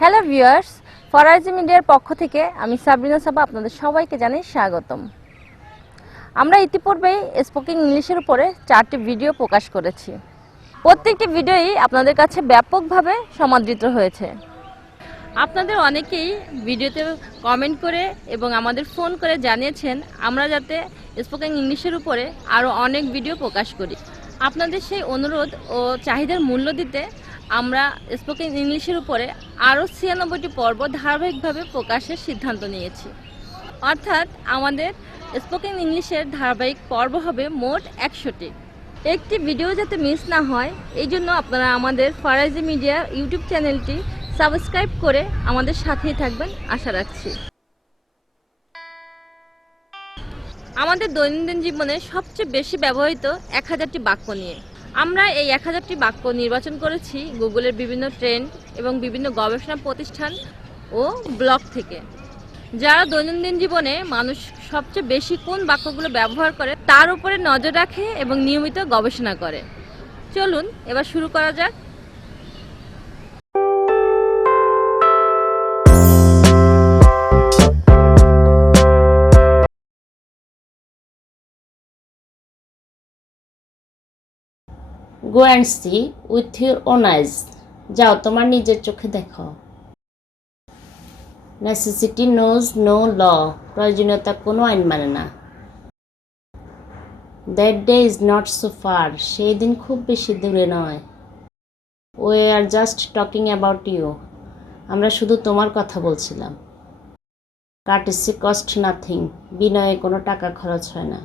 Hello viewers, Faraji মিডিয়ার পক্ষ থেকে আমি সাবরিনা সাবা আপনাদের সবাইকে জানাই স্বাগতম। আমরা ইতিপূর্বেই স্পোকেন ইংলিশের উপরে 4টি ভিডিও প্রকাশ করেছি। প্রত্যেকটি ভিডিওই আপনাদের কাছে ব্যাপকভাবে সমাদৃত হয়েছে। আপনাদের অনেকেই ভিডিওতে কমেন্ট করে এবং আমাদের ফোন করে জানিয়েছেন আমরা যাতে স্পোকেন ইংলিশের উপরে আরও অনেক ভিডিও প্রকাশ করি। আপনাদের সেই অনুরোধ ও চাহিদার মূল্য দিতে আমরা স্পোকেন ইংলিশের উপরে আরও 96টি পর্ব ধারাবাহিকভাবে প্রকাশের সিদ্ধান্ত নিয়েছি। অর্থাৎ আমাদের স্পোকেন ইংলিশের ধারাবাহিক পর্ব হবে মোট 100টি। একটি ভিডিও যাতে মিস না হয় এই জন্য আপনারা আমাদের ফরাজি মিডিয়া ইউটিউব চ্যানেলটি সাবস্ক্রাইব করে আমাদের সাথেই থাকবেন আশা রাখছি। আমাদের দৈনন্দিন জীবনে সবচেয়ে বেশি ব্যবহৃত 1000টি বাক্য নিয়ে আমরা এই 1000টি বাক্য নির্বাচন করেছি গুগলের বিভিন্ন ট্রেন্ড এবং বিভিন্ন গবেষণা প্রতিষ্ঠান ও ব্লগ থেকে। যারা দৈনন্দিন জীবনে মানুষ সবচেয়ে বেশি কোন বাক্যগুলো ব্যবহার করে তার উপরে নজর রাখে এবং নিয়মিত গবেষণা করে। চলুন এবার শুরু করা যাক। Go and see with your own eyes. যাও তোমার নিজের চোখে দেখো। Necessity knows no law. প্রয়োজনীয়তা কোনো আইন মানে না। That day is not so far. সেই দিন খুব বেশি দূরে নয়। We are just talking about you. আমরা শুধু তোমার কথা বলছিলাম। Courtesy cost nothing. বিনয়ে কোনো টাকা খরচ হয় না।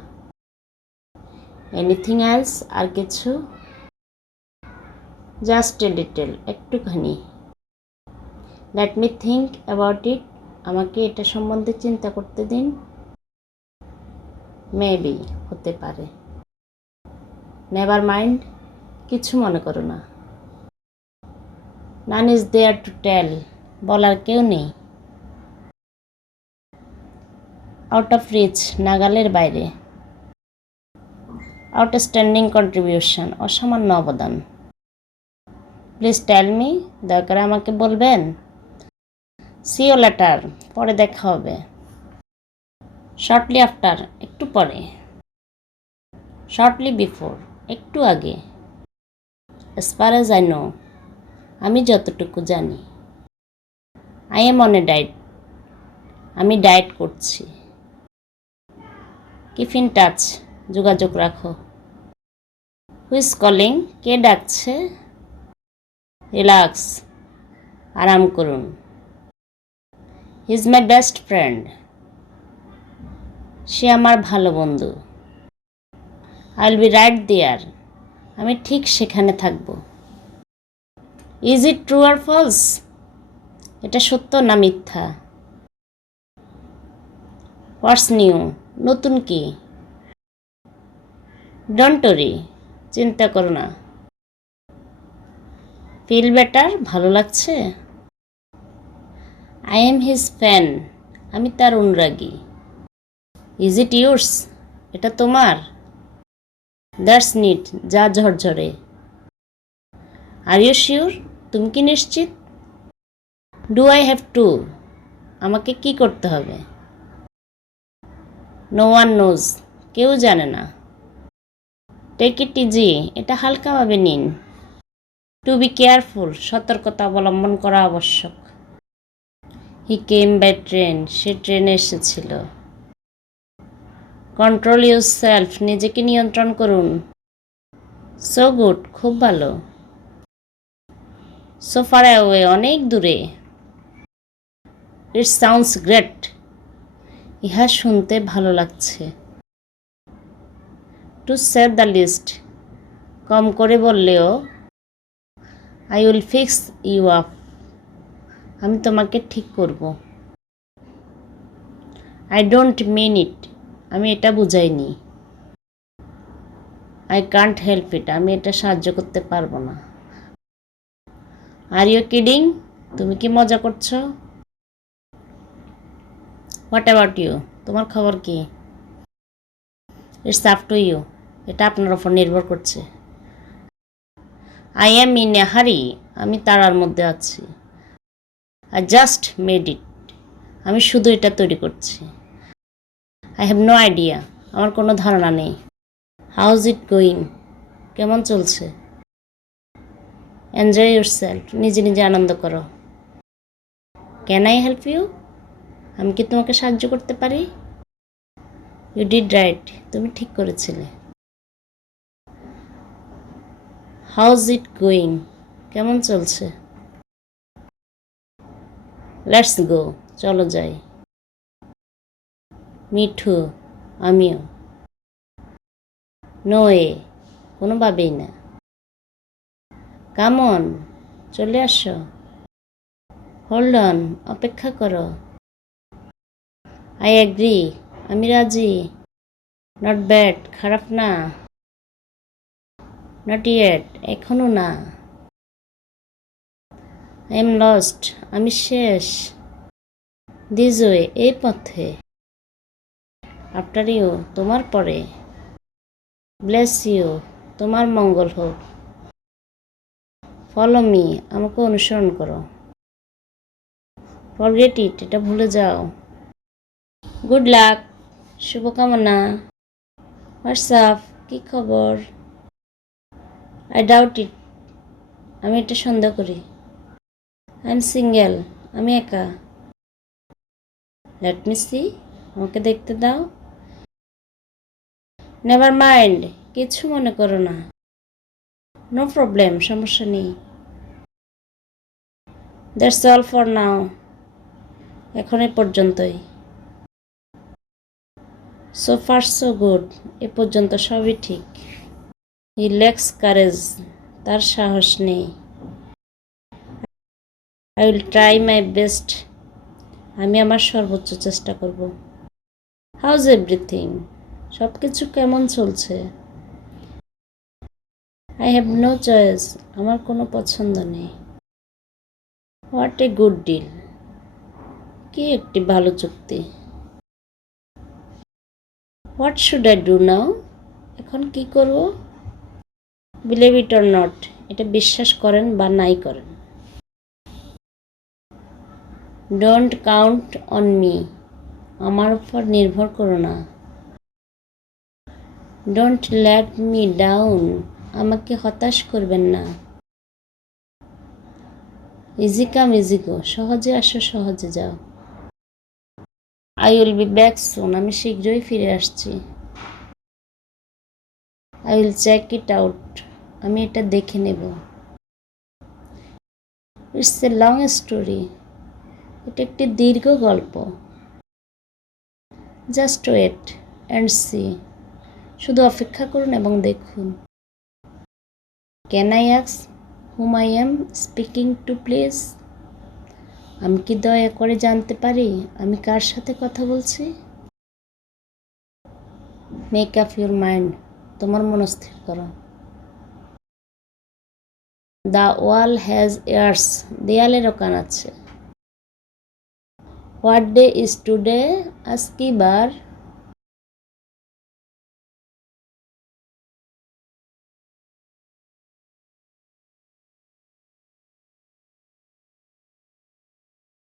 Anything else? আর কিছু? Just a little, একটুখানি। Let me think about it. আমাকে এটা সম্বন্ধে চিন্তা করতে দিন। Maybe, হতে পারে। Never mind, কিছু মনে করো না। None is there to tell. বলার কেউ নেই। Out of reach, নাগালের বাইরে। Outstanding contribution, অসামান্য অবদান। প্লিজ টেল মি, দয়া করে আমাকে বলবেন। সি ইউ লেটার, পরে দেখা হবে। শর্টলি আফটার, একটু পরে। শর্টলি বিফোর, একটু আগে। As far as I know, আমি যতটুকু জানি। I am on a diet, আমি ডায়েট করছি। কিপ ইন টাচ, যোগাযোগ রাখো। হু ইজ কলিং, কে ডাকছে। রিল্যাক্স, আরাম করুন। He is my best friend, সে আমার ভালো বন্ধু। I will be right there, আমি ঠিক সেখানে থাকব। Is it true or false, এটা সত্য না মিথ্যা। হোয়াটস নিউ, নতুন কি। ডোন্ট ওরি, চিন্তা করো না। ফিল বেটার, ভালো লাগছে। আই এম হিজ ফ্যান, আমি তার অনুরাগী। ইজ ইট ইউর্স, এটা তোমার। দ্যাটস নিট, যা ঝরঝরে। আর ইউ শিওর, তুমি কি নিশ্চিত। ডু আই হ্যাভ টু, আমাকে কি করতে হবে। নো ওয়ান নোজ, কেউ জানে না। টেক ইট ইজি, এটা হালকাভাবে নিন। টু বি কেয়ারফুল, সতর্কতা অবলম্বন করা আবশ্যক। হি কেম বাই ট্রেন, সে ট্রেনে এসেছিল। কন্ট্রোল ইউর সেলফ, নিজেকে নিয়ন্ত্রণ করুন। সো গুড, খুব ভালো। সো ফার অ্যাওয়ে, অনেক দূরে। ইট সাউন্ডস গ্রেট, ইহা শুনতে ভালো লাগছে। টু সে দ্য লিস্ট, কম করে বললেও। I will fix you up, আমি তোমাকে ঠিক করব। আই ডোন্ট মিন ইট, আমি এটা বুঝাইনি। আই কান্ট হেল্প ইট, আমি এটা সাহায্য করতে পারবো না। আর ইউ কিডিং, তুমি কি মজা করছো। হোয়াট অ্যাবাউট ইউ, তোমার খবর কি। ইটস আপ টু ইউ, এটা আপনার ওপর নির্ভর করছে। আই এম ইন এ হারি, আমি তাড়ার মধ্যে আছি। I just made it. আমি শুধু এটা তৈরি করছি। I have no idea. আমার কোনো ধারণা নেই। How is it going? কেমন চলছে? Enjoy yourself. নিজে নিজে আনন্দ করো। Can I help you? আমি কি তোমাকে সাহায্য করতে পারি? You did right. তুমি ঠিক করেছিলে। How's it going? কেমন চলছে? Let's go. চলো যাই। Me too. আমিও। No way. কোনোভাবেই না। Come on. চলে আসো। Hold on. অপেক্ষা করো। I agree. আমি রাজি। Not bad. খারাপ না। Not yet. এখনো না। I am lost. আমি শেষ। This way. এই পথে। After you. তোমার পরে। Bless you. তোমার মঙ্গল হোক। Follow me. আমাকে অনুসরণ করো। Forget it. এটা ভুলে যাও। Good luck. শুভকামনা। What's up? কি খবর? I doubt it. আমি এটা সন্দেহ করি। I'm single. আমি একা। Let me see. আমাকে দেখতে দাও। Never mind. কিছু মনে করো না। No problem. সমস্যা নেই। That's all for now. এখন এ পর্যন্তই। So far so good. এ পর্যন্ত সবই ঠিক। He lacks courage. তার সাহস নেই। I will try my best. আমি আমার সর্বোচ্চ চেষ্টা করব। How's everything? সব কিছু কেমন চলছে? I have no choice. আমার কোনো পছন্দ নেই। What a good deal. কি একটি ভালো চুক্তি। What should I do now? এখন কি করব? Believe it or not. এটা বিশ্বাস করেন বা নাই করেন। Don't count on me. আমার উপর নির্ভর করো না। Don't let me down. আমাকে হতাশ করবেন না। Easy come easy go. সহজে আসো সহজে যাও। I will be back soon. আমি শীঘ্রই ফিরে আসছি। I will check it out. আমি এটা দেখে নেব। It's a long story. এটা একটি দীর্ঘ গল্প। Just wait and see. শুধু অপেক্ষা করুন এবং দেখুন। Can I ask whom I am speaking to please? আমি কি দয়া করে জানতে পারি আমি কার সাথে কথা বলছি? Make up your mind. তোমার মনস্থির করো। The wall has ears. দেয়ালেরও কান আছে। What day is today? আজ কি বার?